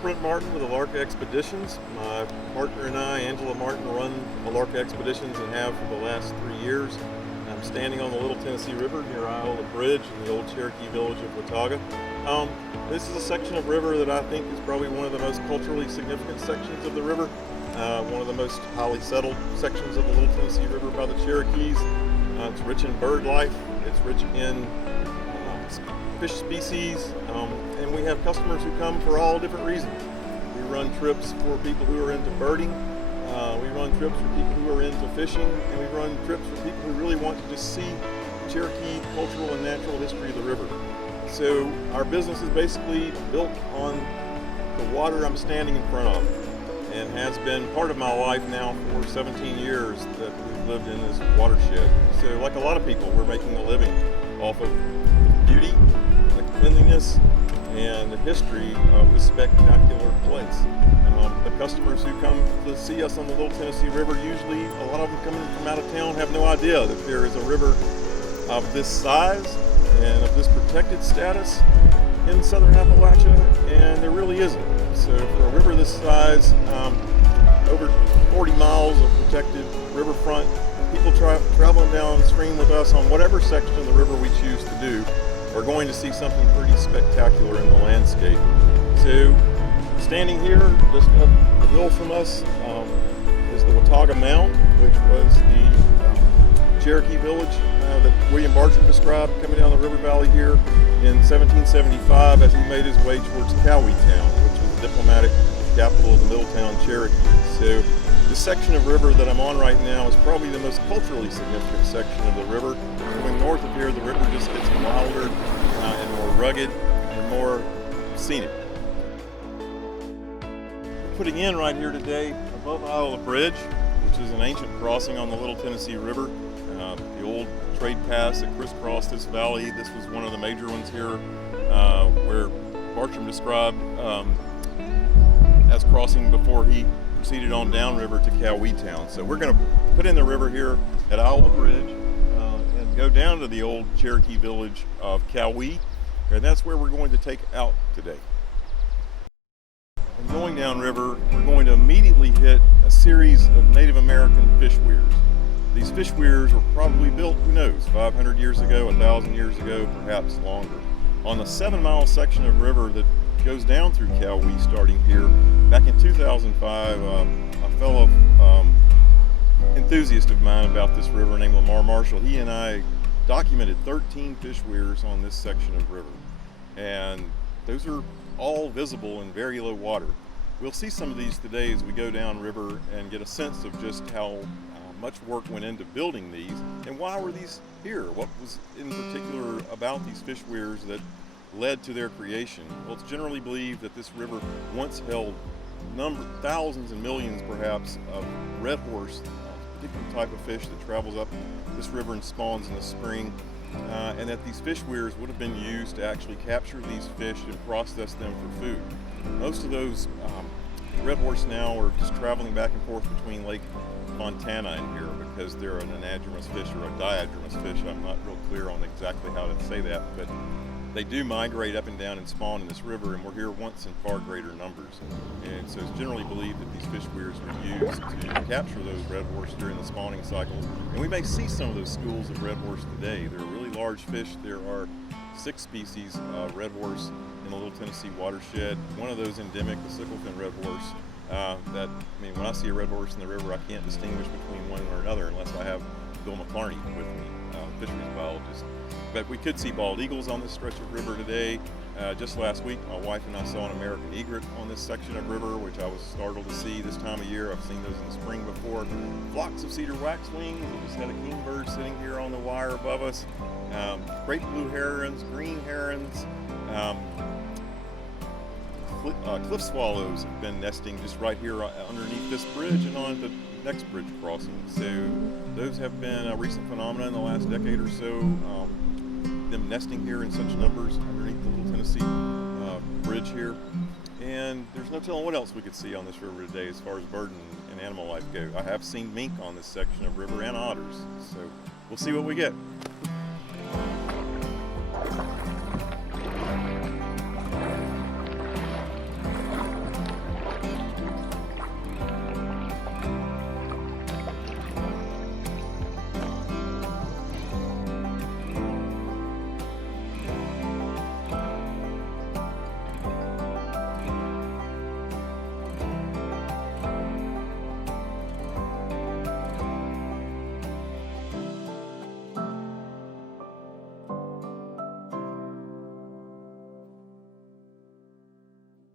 Brent Martin with Alarka Expeditions. My partner and I, Angela Martin, run Alarka Expeditions and have for the last 3 years. I'm standing on the Little Tennessee River near Iotla Bridge in the old Cherokee village of Watauga. This is a section of river that I think is probably one of the most culturally significant sections of the river. One of the most highly settled sections of the Little Tennessee River by the Cherokees. It's rich in bird life, it's rich in fish species, and we have customers who come for all different reasons. We run trips for people who are into birding, we run trips for people who are into fishing, and we run trips for people who really want to just see Cherokee cultural and natural history of the river. So our business is basically built on the water I'm standing in front of, and has been part of my life now for 17 years that we've lived in this watershed. So like a lot of people, we're making a living off of beauty, the cleanliness, and the history of this spectacular place. The customers who come to see us on the Little Tennessee River, usually a lot of them coming from out of town, have no idea that there is a river of this size and of this protected status in southern Appalachia, and there really isn't. So for a river this size, over 40 miles of protected riverfront, people traveling downstream with us on whatever section of the river we choose to do are going to see something pretty spectacular in the landscape. So standing here just up the hill from us is the Watauga Mound, which was the Cherokee village that William Bartram described coming down the river valley here in 1775 as he made his way towards Cowee town, which was the diplomatic capital of the Middletown Cherokee. So this section of river that I'm on right now is probably the most culturally significant section of the river. Going north of here, the river just gets wilder and more rugged and more scenic. We're putting in right here today above Iotla Bridge, which is an ancient crossing on the Little Tennessee River. The old trade paths that crisscross this valley. This was one of the major ones here where Bartram described as crossing before he proceeded on downriver to Cowee town. So we're going to put in the river here at Iotla Bridge and go down to the old Cherokee village of Cowee, and that's where we're going to take out today. And going downriver, we're going to immediately hit a series of Native American fish weirs. These fish weirs were probably built, who knows, 500 years ago, 1,000 years ago, perhaps longer. On the 7-mile section of river that goes down through Cowee starting here, back in 2005, a fellow enthusiast of mine about this river named Lamar Marshall, he and I documented 13 fish weirs on this section of river. And those are all visible in very low water. We'll see some of these today as we go down river and get a sense of just how much work went into building these and why were these here? What was in particular about these fish weirs that led to their creation? Well, it's generally believed that this river once held thousands and millions perhaps of red horse, a particular type of fish that travels up this river and spawns in the spring, and that these fish weirs would have been used to actually capture these fish and process them for food. Most of those red horse now are just traveling back and forth between Lake Montana in here because they're an anadromous fish or a diadromous fish. I'm not real clear on exactly how to say that, but they do migrate up and down and spawn in this river, and we're here once in far greater numbers. And so it's generally believed that these fish weirs were used to capture those red horse during the spawning cycles. And we may see some of those schools of red horse today. They're really large fish. There are 6 species of red horse in the Little Tennessee watershed. One of those endemic, the sicklefin red horse. When I see a red horse in the river, I can't distinguish between one or another unless I have Bill McClarney with me, fisheries biologist. But we could see bald eagles on this stretch of river today. Just last week, my wife and I saw an American egret on this section of river, which I was startled to see this time of year. I've seen those in the spring before. Flocks of cedar waxwings. We just had a kingbird sitting here on the wire above us. Great blue herons, green herons. Cliff swallows have been nesting just right here underneath this bridge and on the next bridge crossing. So those have been a recent phenomenon in the last decade or so. Them nesting here in such numbers underneath the Little Tennessee bridge here. And there's no telling what else we could see on this river today as far as bird and animal life go. I have seen mink on this section of river and otters. So we'll see what we get.